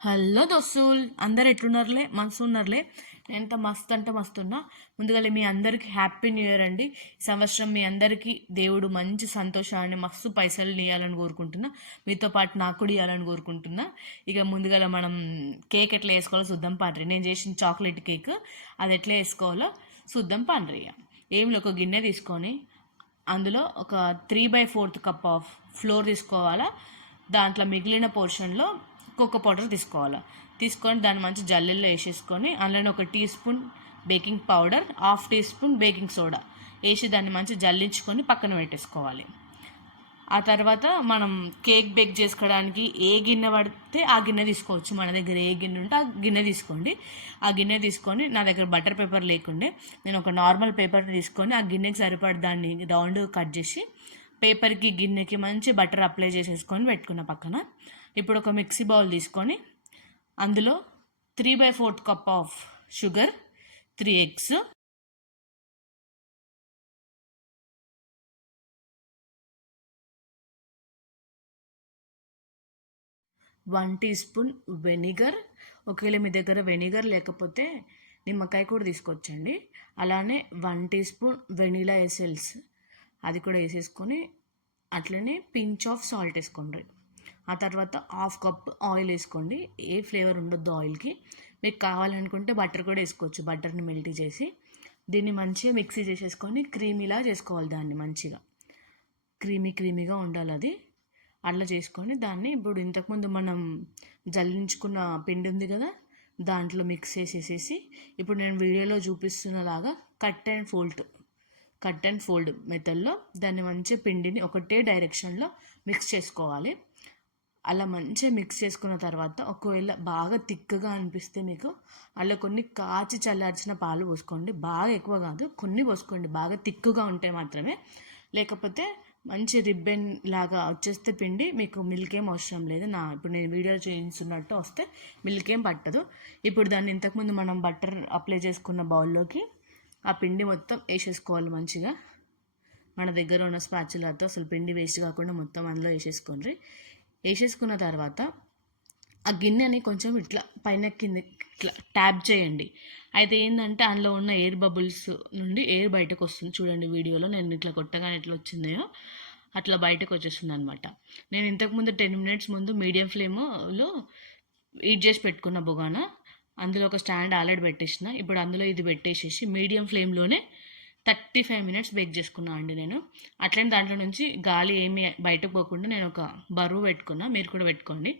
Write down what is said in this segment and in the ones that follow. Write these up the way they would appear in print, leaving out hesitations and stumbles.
Hello దోస్తుల్, అందరు ఎట్లున్నారులే? మనసు ఉన్నారులే. ఎంత మస్తు అంటే మస్తున్నా. ముందుగా మీ అందరికీ హ్యాపీ న్యూ ఇయర్ అండి. ఈ సంవత్సరం మీ అందరికీ దేవుడు మంచి సంతోషాన్ని, మస్తు పైసలు ఇవ్వాలని కోరుకుంటున్నా. మీతో పాటు నాకు కూడా ఇవ్వాలని కోరుకుంటున్నా. ఇక ముందుగా మనం కేక్ ఎట్లా వేసుకోవాలో చూద్దాం పాండ్రి. నేను చేసిన చాక్లెట్ కేక్ అది ఎట్లా వేసుకోవాలో చూద్దాం పాండ్రి. ఏం ఒక గిన్నె తీసుకొని అందులో ఒక 3/4 కప్ ఆఫ్ ఫ్లోర్ తీసుకోవాలా. దాంట్లో మిగిలిన పోర్షన్లో కోకో పౌడర్ తీసుకొని దాన్ని మంచి జల్లెల్లో వేసేసుకొని అందులో ఒక teaspoon baking powder, half teaspoon baking soda వేసి దాన్ని మంచి జల్లించుకొని పక్కన పెట్టేసుకోవాలి. ఆ తర్వాత మనం కేక్ బేక్ చేసుకోవడానికి ఏ గిన్నె పడితే ఆ గిన్నె తీసుకోవచ్చు. మన దగ్గర ఏ గిన్నె ఉంటే ఆ గిన్నె తీసుకోండి. ఆ గిన్నె తీసుకొని, నా దగ్గర బటర్ పేపర్ లేకుండే నేను ఒక నార్మల్ పేపర్ తీసుకొని ఆ గిన్నెకి సరిపడి దాన్ని రౌండ్ కట్ చేసి పేపర్కి గిన్నెకి మంచి బటర్ అప్లై చేసేసుకొని పెట్టుకున్న పక్కన. ఇప్పుడు ఒక మిక్సీ బౌల్ తీసుకొని అందులో 3/4 cup of sugar, 3 eggs, 1 teaspoon vinegar. ఒకవేళ మీ దగ్గర వెనిగర్ లేకపోతే నిమ్మకాయ కూడా తీసుకొచ్చండి. అలానే 1 టీ స్పూన్ వెనిలా ఎసెన్స్ అది కూడా వేసేసుకొని అట్లనే పించ్ ఆఫ్ సాల్ట్ వేసుకోండి. ఆ తర్వాత హాఫ్ కప్ ఆయిల్ వేసుకోండి. ఏ ఫ్లేవర్ ఉండొద్దు ఆయిల్కి. మీకు కావాలనుకుంటే బటర్ కూడా వేసుకోవచ్చు. బటర్ని మెల్ట్ చేసి దీన్ని మంచిగా మిక్సీ చేసేసుకొని క్రీమీలా చేసుకోవాలి. దాన్ని మంచిగా క్రీమీగా ఉండాలి అది. అట్లా చేసుకొని దాన్ని ఇప్పుడు ఇంతకుముందు మనం జల్లించుకున్న పిండి ఉంది కదా, దాంట్లో మిక్స్ చేసేసేసి ఇప్పుడు నేను వీడియోలో చూపిస్తున్నలాగా కట్ అండ్ ఫోల్డ్ మెథడ్లో దాన్ని మంచిగా పిండిని ఒకటే డైరెక్షన్లో మిక్స్ చేసుకోవాలి. అలా మంచిగా మిక్స్ చేసుకున్న తర్వాత ఒకవేళ బాగా తిక్కగా అనిపిస్తే మీకు అలా కొన్ని కాచి చల్లార్చిన పాలు పోసుకోండి. బాగా ఎక్కువ కాదు, కొన్ని పోసుకోండి. బాగా తిక్కుగా ఉంటే మాత్రమే. లేకపోతే మంచి రిబ్బన్ లాగా వచ్చేస్తే పిండి మీకు మిల్క్ ఏం అవసరం లేదు. ఇప్పుడు నేను వీడియో చూపిస్తున్నట్టు వస్తే మిల్క్ ఏం పట్టదు. ఇప్పుడు దాన్ని ఇంతకుముందు మనం బటర్ అప్లై చేసుకున్న బౌల్లోకి ఆ పిండి మొత్తం వేసేసుకోవాలి మంచిగా. మన దగ్గర ఉన్న స్పాచులాతో అసలు పిండి వేస్ట్ కాకుండా మొత్తం అందులో వేసేసుకున్న తర్వాత ఆ గిన్నెని కొంచెం ఇట్లా పైన కింద ఇట్లా ట్యాప్ చేయండి. అయితే ఏంటంటే అందులో ఉన్న ఎయిర్ బబుల్స్ నుండి ఎయిర్ బయటకు వస్తుంది. చూడండి వీడియోలో నేను ఇట్లా కొట్టగానే ఎట్లా వచ్చిందో అట్లా బయటకు వచ్చేస్తుంది అనమాట. నేను ఇంతకుముందు 10 minutes ముందు మీడియం ఫ్లేమ్లో హీట్ చేసి పెట్టుకున్న బొగాన అందులో ఒక స్టాండ్ ఆల్రెడీ పెట్టేసిన. ఇప్పుడు అందులో ఇది పెట్టేసేసి మీడియం ఫ్లేమ్లోనే 35 minutes బేక్ చేసుకున్నా అండి నేను. అట్లనే దాంట్లో నుంచి గాలి ఏమి బయటకు పోకుండా నేను ఒక బరువు పెట్టుకున్నా. మీరు కూడా పెట్టుకోండి.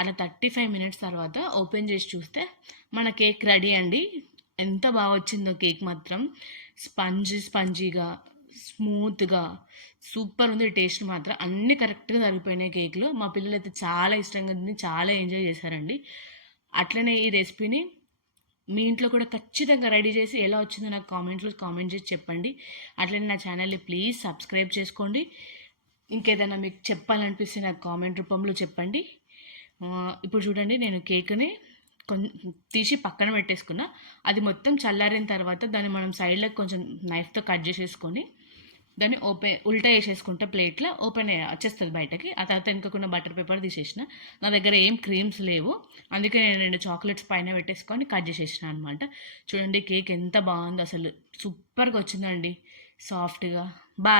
అలా 35 minutes తర్వాత ఓపెన్ చేసి చూస్తే మన కేక్ రెడీ అండి. ఎంత బాగా వచ్చిందో కేక్ మాత్రం. స్పంజీగా, స్మూత్గా, సూపర్ ఉంది. టేస్ట్ మాత్రం అన్నీ కరెక్ట్గా సరిపోయినాయి కేక్లో. మా పిల్లలు అయితే చాలా ఇష్టంగా ఉంది, చాలా ఎంజాయ్ చేశారండి. అట్లనే ఈ రెసిపీని మీ ఇంట్లో కూడా ఖచ్చితంగా రెడీ చేసి ఎలా వచ్చిందో నాకు కామెంట్ చేసి చెప్పండి. అట్లనే నా ఛానల్ని ప్లీజ్ సబ్స్క్రైబ్ చేసుకోండి. ఇంకేదైనా మీకు చెప్పాలనిపిస్తే నాకు కామెంట్ రూపంలో చెప్పండి. ఇప్పుడు చూడండి, నేను కేక్ని తీసి పక్కన పెట్టేసుకున్నా. అది మొత్తం చల్లారిన తర్వాత దాన్ని మనం సైడ్లోకి కొంచెం నైఫ్తో కట్ చేసేసుకొని దాన్ని ఉల్టా వేసేసుకుంటే ప్లేట్లో ఓపెన్ వచ్చేస్తుంది బయటకి. ఆ తర్వాత వెనుకకున్న బటర్ పేపర్ తీసేసిన. నా దగ్గర ఏం క్రీమ్స్ లేవు, అందుకే నేను 2 చాక్లెట్స్ పైన పెట్టేసుకొని కట్ చేసేసిన అనమాట. చూడండి కేక్ ఎంత బాగుందో, అసలు సూపర్గా వచ్చిందండి, సాఫ్ట్గా. బాయ్.